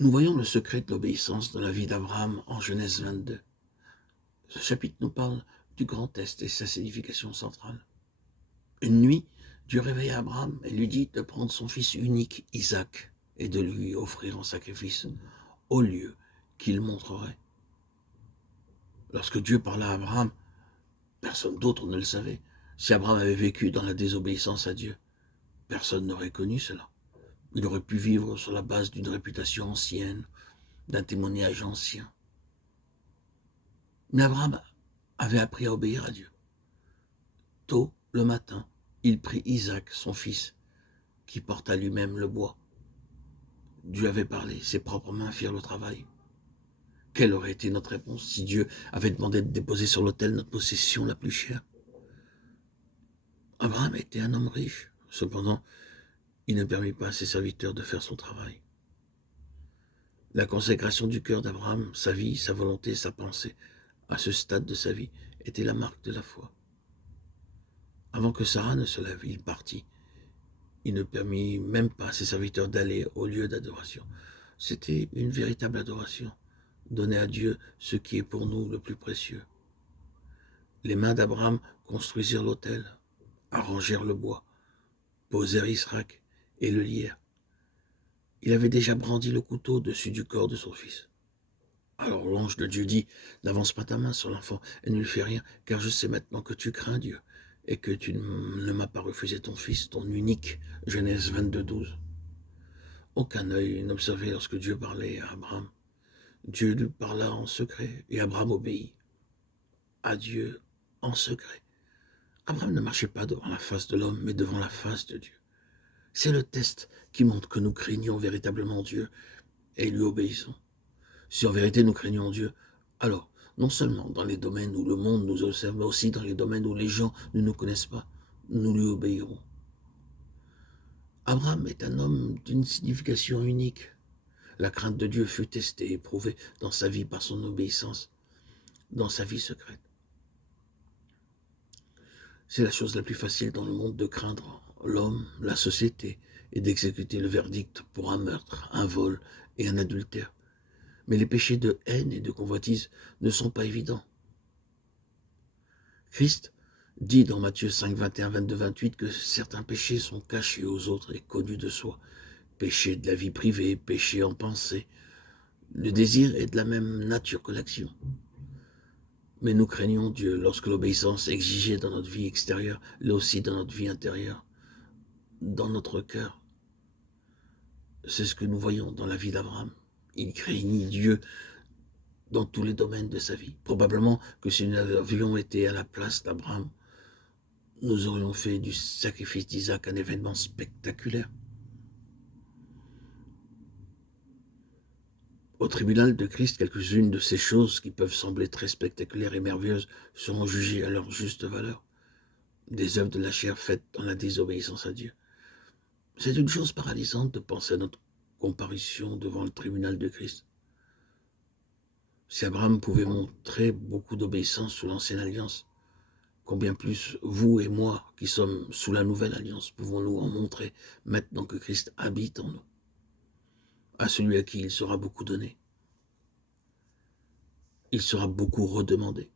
Nous voyons le secret de l'obéissance dans la vie d'Abraham en Genèse 22. Ce chapitre nous parle du grand test et sa signification centrale. Une nuit, Dieu réveilla Abraham et lui dit de prendre son fils unique, Isaac, et de lui offrir en sacrifice au lieu qu'il montrerait. Lorsque Dieu parla à Abraham, personne d'autre ne le savait. Si Abraham avait vécu dans la désobéissance à Dieu, personne n'aurait connu cela. Il aurait pu vivre sur la base d'une réputation ancienne, d'un témoignage ancien. Mais Abraham avait appris à obéir à Dieu. Tôt le matin, il prit Isaac, son fils, qui porta lui-même le bois. Dieu avait parlé, ses propres mains firent le travail. Quelle aurait été notre réponse si Dieu avait demandé de déposer sur l'autel notre possession la plus chère? Abraham était un homme riche, cependant, il ne permit pas à ses serviteurs de faire son travail. La consécration du cœur d'Abraham, sa vie, sa volonté, sa pensée, à ce stade de sa vie, était la marque de la foi. Avant que Sarah ne se lève, il partit. Il ne permit même pas à ses serviteurs d'aller au lieu d'adoration. C'était une véritable adoration, donner à Dieu ce qui est pour nous le plus précieux. Les mains d'Abraham construisirent l'autel, arrangèrent le bois, posèrent Isaac et le lièrent. Il avait déjà brandi le couteau au-dessus du corps de son fils. Alors l'ange de Dieu dit, « N'avance pas ta main sur l'enfant et ne lui fais rien, car je sais maintenant que tu crains Dieu et que tu ne m'as pas refusé ton fils, ton unique. » Genèse 22, 12. Aucun œil n'observait lorsque Dieu parlait à Abraham. Dieu lui parla en secret et Abraham obéit à Dieu en secret. Abraham ne marchait pas devant la face de l'homme, mais devant la face de Dieu. C'est le test qui montre que nous craignons véritablement Dieu et lui obéissons. Si en vérité nous craignons Dieu, alors, non seulement dans les domaines où le monde nous observe, mais aussi dans les domaines où les gens ne nous connaissent pas, nous lui obéirons. Abraham est un homme d'une signification unique. La crainte de Dieu fut testée et prouvée dans sa vie par son obéissance, dans sa vie secrète. C'est la chose la plus facile dans le monde de craindre l'homme, la société, et d'exécuter le verdict pour un meurtre, un vol et un adultère. Mais les péchés de haine et de convoitise ne sont pas évidents. Christ dit dans Matthieu 5, 21, 22, 28 que certains péchés sont cachés aux autres et connus de soi. Péché de la vie privée, péché en pensée. Le désir est de la même nature que l'action. Mais nous craignons Dieu lorsque l'obéissance exigée dans notre vie extérieure, là aussi dans notre vie intérieure, dans notre cœur. C'est ce que nous voyons dans la vie d'Abraham. Il craignit Dieu dans tous les domaines de sa vie. Probablement que si nous avions été à la place d'Abraham, nous aurions fait du sacrifice d'Isaac un événement spectaculaire. Au tribunal de Christ, quelques-unes de ces choses qui peuvent sembler très spectaculaires et merveilleuses seront jugées à leur juste valeur. Des œuvres de la chair faites dans la désobéissance à Dieu. C'est une chose paralysante de penser à notre comparution devant le tribunal de Christ. Si Abraham pouvait montrer beaucoup d'obéissance sous l'ancienne alliance, combien plus vous et moi, qui sommes sous la nouvelle alliance, pouvons-nous en montrer maintenant que Christ habite en nous? À celui à qui il sera beaucoup donné, il sera beaucoup redemandé.